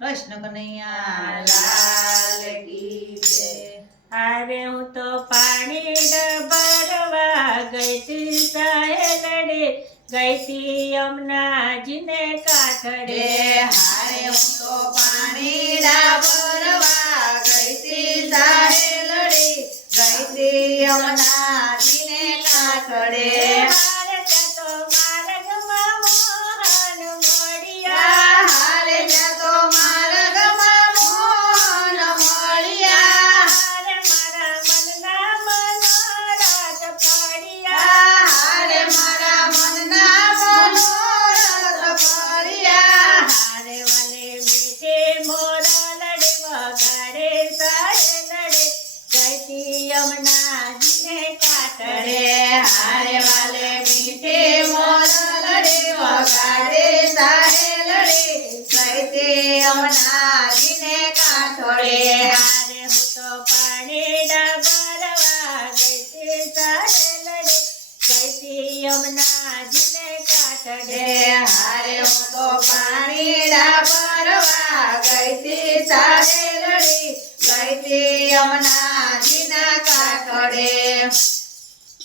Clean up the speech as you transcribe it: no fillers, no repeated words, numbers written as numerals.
કૃષ્ણ કનૈયા લાલ કી જય. અરે હું તો પાણી ભરવા ગઈ તી સાહેલડે, ગઈ તી યમુનાજીને કાંઠડે. હારે હું તો પાણીડા ભરવા ગઈ તી સાહેલડી, ગઈ તી યમુનાજીને કાંઠડે. હારે ત્યાં તો માર્ગમાં મોહન મળ્યા, હારે ત્યાં તો માર્ગમાં મોહન મળ્યા. હારે મારા મનના મનોરથ ફળ્યા, હારે મારા મનના મનોરથ ફળ્યા. હારે વાલે મીઠે મોરલડે વગાડે સાહેલડે, ગઈ તી યમુનાજીને કાંઠડે. હારે વાલે મીઠે મોરલડે વગાડે સાહેલડે, ગઈ તી યમુનાજીને કાંઠડે. હારે હું તો પાણીડા ભરવા ગઈ તી સાહેલડે, ગઈ તી યમુનાજીને કાંઠડે. હારે હું તો પાણીડા ભરવા ગઈ તી સાહેલડી, ગઈ તી યમુના